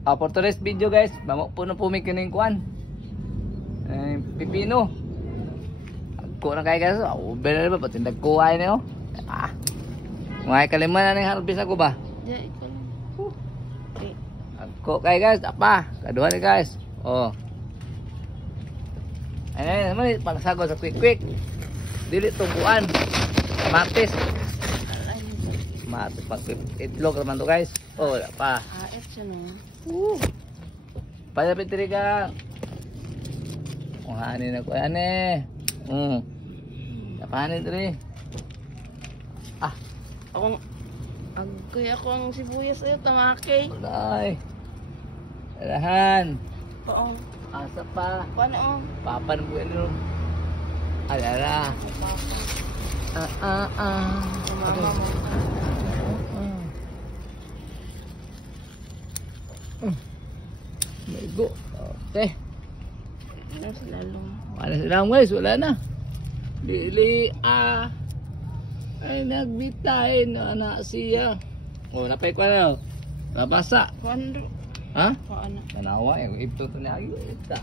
For today's video guys, mamo po na pumikining kuan. Pipino. Ko na kay guys, over na ba patindag kuhay niyo. Mga kalima na ning harvest ako ba? Di ikaw lang. Okay. Ako kay guys, apa? Kaduha ni guys. Oh. Ay naman pagsago sa quick. Dili tong kuan. Kamatis. Kamatis pag itlog naman to guys. Oh, apa? Et siya no. Pada pitri ka. Oh, ani na ko ane. Kapani diri. Ako ang sibuyas ayo tamake. Ulay. Alahan. Paong. Asa pa. Paano? Papan mo ano. Alala. Mama mo. Maigo. Okay. Ano sila lang. Wala silang guys, wala na. Dili ay nagbitay na anak siya. Oh, napay ko na. Nabasa. Kuando. Ha? Paano? Tanawa yung ipto to niya ayo ita.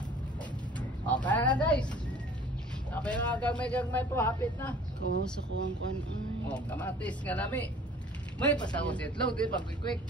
Okay na guys. Napay mga gagmay po hapit na. Kawaw sa kuwang kuan. Oh, kamatis nga lami. May pasawos itlog, di pa quick.